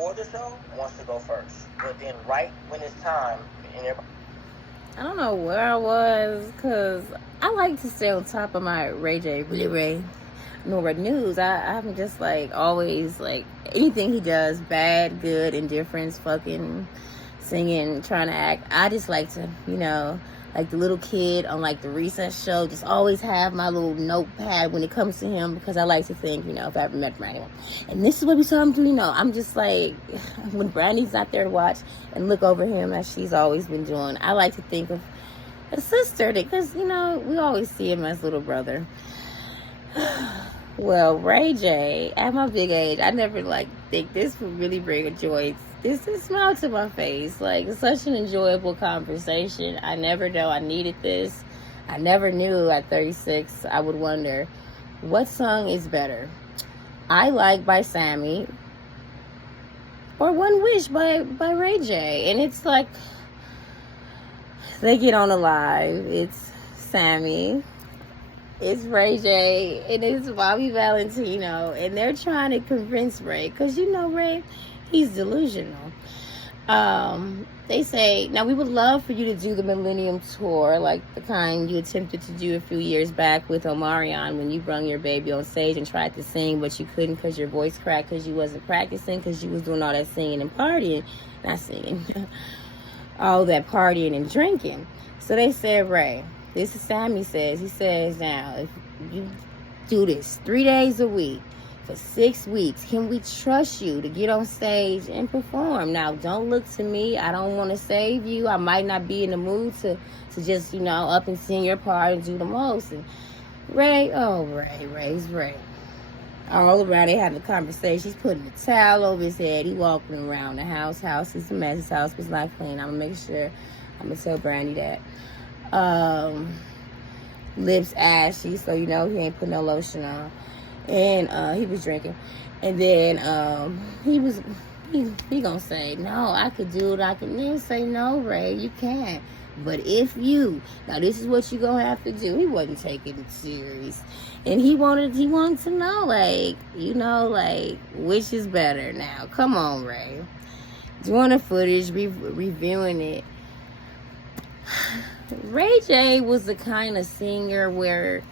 before the show wants to go first, but then right when it's time, and everybody. I don't know where I was, because I like to stay on top of my Ray J, Willie Ray, Nora news. I'm just like always like anything he does, bad, good, indifference, fucking singing, trying to act. I just like to, like the little kid on like the recess show, just always have my little notepad when it comes to him, because I like to think, if I ever met Brandy, and this is what we saw him do, I'm just like, when Brandy's not there to watch and look over him as she's always been doing, I like to think of a sister, because, we always see him as little brother. Well, Ray J, at my big age, I never think this would really bring a joy. This is smile to my face. Like, it's such an enjoyable conversation. I never know I needed this. I never knew at 36 I would wonder, what song is better? I Like by Sammie or One Wish by Ray J. And it's like, they get on a live. It's Sammie, it's Ray J, and it's Bobby Valentino, and they're trying to convince Ray, because Ray, he's delusional. They say, now we would love for you to do the Millennium Tour, like the kind you attempted to do a few years back with Omarion, when you brung your baby on stage and tried to sing, but you couldn't because your voice cracked, because you wasn't practicing, because you was doing all that singing and partying, not singing, all that partying and drinking. So they said, Ray, this is Sammie says. He says, now, if you do this 3 days a week for 6 weeks, can we trust you to get on stage and perform? Now, don't look to me. I don't want to save you. I might not be in the mood to just, up and sing your part and do the most. And Ray's Ray. All around, they having a conversation. He's putting a towel over his head. He walking around the house. House is a mess. His house was not clean. I'm going to make sure. I'm going to tell Brandy that. Lips ashy, so he ain't put no lotion on, and he was drinking, and then he gonna say, no, I could do it, I can. Then say, no, Ray, you can't. But if you, now this is what you gonna have to do. He wasn't taking it serious, and he wanted to know, which is better. Now come on, Ray, doing the footage, reviewing it. Ray J was the kind of singer where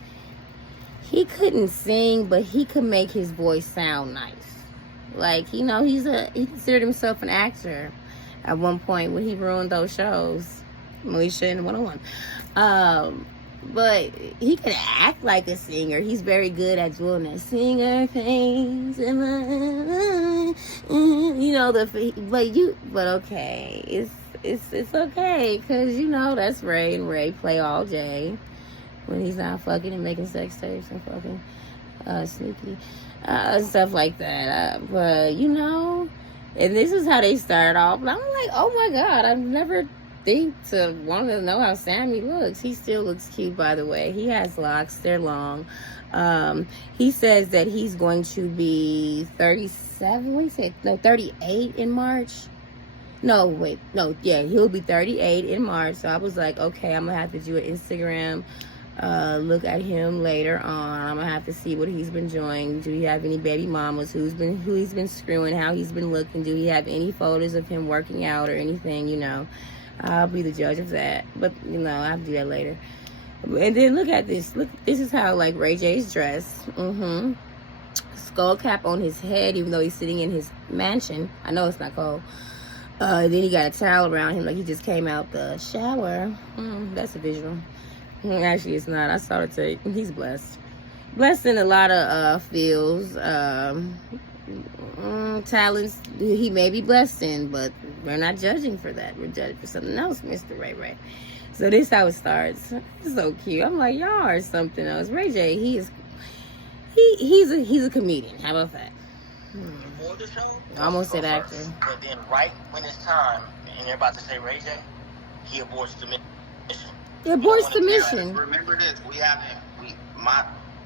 he couldn't sing, but he could make his voice sound nice. Like, he considered himself an actor at one point when he ruined those shows, Moesha and 101. But he could act like a singer. He's very good at doing that singer things, but okay, it's okay, because that's Ray, and Ray play all day when he's not fucking and making sex tapes and fucking sneaky stuff like that. But and this is how they start off. And I'm like, oh my God, I've never think to want to know how Sammie looks. He still looks cute, by the way. He has locks, they're long. He says that he's going to be 37. What did he say? No, 38 in March. No, wait. No, yeah, he'll be 38 in March. So I was like, okay, I'm going to have to do an Instagram look at him later on. I'm going to have to see what he's been doing. Do he have any baby mamas? Who he's been screwing? How he's been looking? Do he have any photos of him working out or anything? I'll be the judge of that. But, I'll have to do that later. And then look at this. Look, this is how, Ray J's dressed. Skull cap on his head, even though he's sitting in his mansion. I know it's not cold. Then he got a towel around him like he just came out the shower. That's a visual. Actually, it's not. I saw it today. He's blessed. Blessed in a lot of fields. Talents he may be blessed in, but we're not judging for that. We're judging for something else, Mr. Ray Ray. So this is how it starts. It's so cute. I'm like, y'all are something else. Ray J, he's a comedian. How about that? Before the show, I almost said actor. But then right when it's time, and they're about to say Ray J, he aborts the mission. He aborts the mission. Remember this,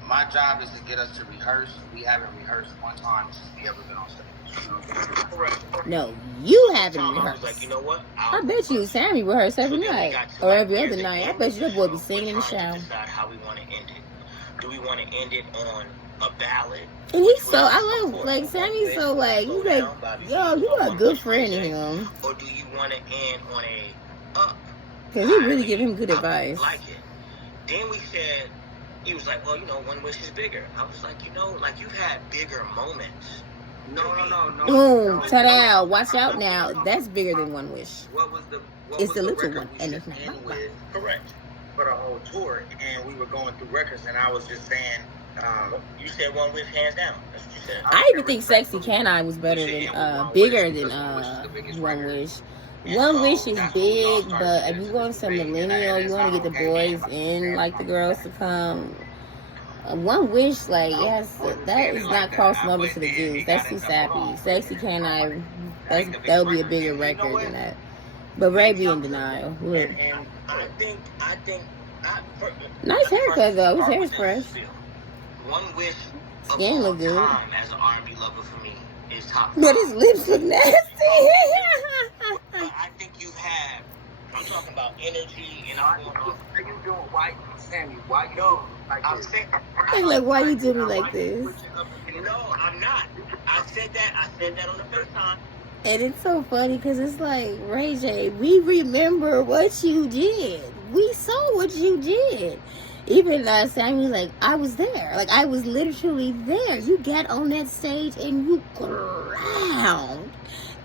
my job is to get us to rehearse. We haven't rehearsed one time since we ever been on stage. No, you haven't rehearsed. Like, you know what? I bet you Sammie rehearsed every night or every other night. I bet you that boy be singing in the shower. Decide how we want to end it. Do we want to end it on a ballad. And he's so, I love, like, Sammy's so, like, he's like, yo, you are a good friend to him. Or do you want to end on a up? Because he really give him good advice. Like it. Then we said, he was like, well, you know, One Wish is bigger. I was like, you know, like, you've had bigger moments. No. Boom, ta-da, watch out now. That's bigger than One Wish. What was the It's the little record one, we and should it's not end mine. with Correct. for the whole tour? And we were going through records, and I was just saying, You said One Wish hands down. That's what you said. I even think Sexy Can I was better than, bigger than, One Wish. One Wish is big, but if you want some millennial, you want to get the boys in, like the girls to come. One Wish, like, yes, that is not crossing over to the Jews. That's too sappy. Sexy Can I, that would be a bigger record than that. But Ray be in denial. Look. And I think, Nice haircut though. His hair is fresh. One Wish of Skin all look good. time as an R&B lover for me is top But 5. his lips look nasty. But I think you have. I'm talking about energy and all going on. How you doing? Why, Sammy? Why you No, like I'm this? saying. They're like, why you do me like this? No, I'm not. I said that on the FaceTime. And it's so funny because it's like, Ray J, we remember what you did. We saw what you did. Even Sammy's like, I was there. Like, I was literally there. You got on that stage and you ground.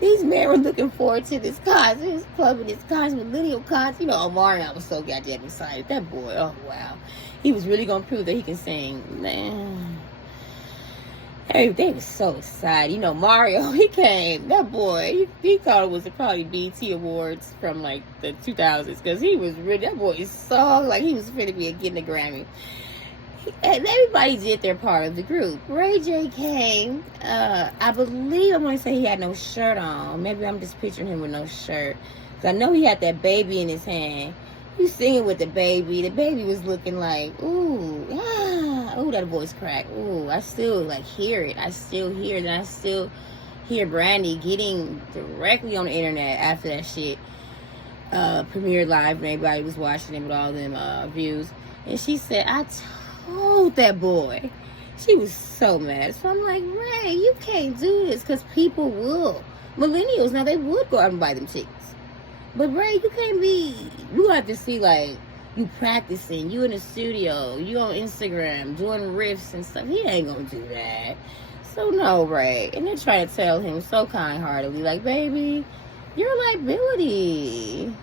These men were looking forward to this concert. This club and this concert, millennial concert. You know, Omari, I was so goddamn excited. That boy, oh, wow. He was really going to prove that he can sing. Man. Hey, they were so excited. You know, Mario, he came. That boy, he thought it was probably BT Awards from, like, the 2000s. Because he was really, that boy sung like he was finna be getting a Grammy. And everybody did their part of the group. Ray J came. I believe, I want to say he had no shirt on. Maybe I'm just picturing him with no shirt. Because I know he had that baby in his hand. He was singing with the baby. The baby was looking like, ooh, ah, ooh, that voice crack. Ooh, I still, like, hear it. I still hear it. And I still hear Brandy getting directly on the internet after that shit premiered live and everybody was watching it with all them views. And she said, I told that boy. She was so mad. So I'm like, Ray, you can't do this because people will. Millennials, now they would go out and buy them tickets. But Ray, you can't be, you have to see, like, you practicing, you in the studio, you on Instagram, doing riffs and stuff. He ain't gonna do that. So no, Ray. And they're trying to tell him so kind-heartedly, like, baby, you're a liability.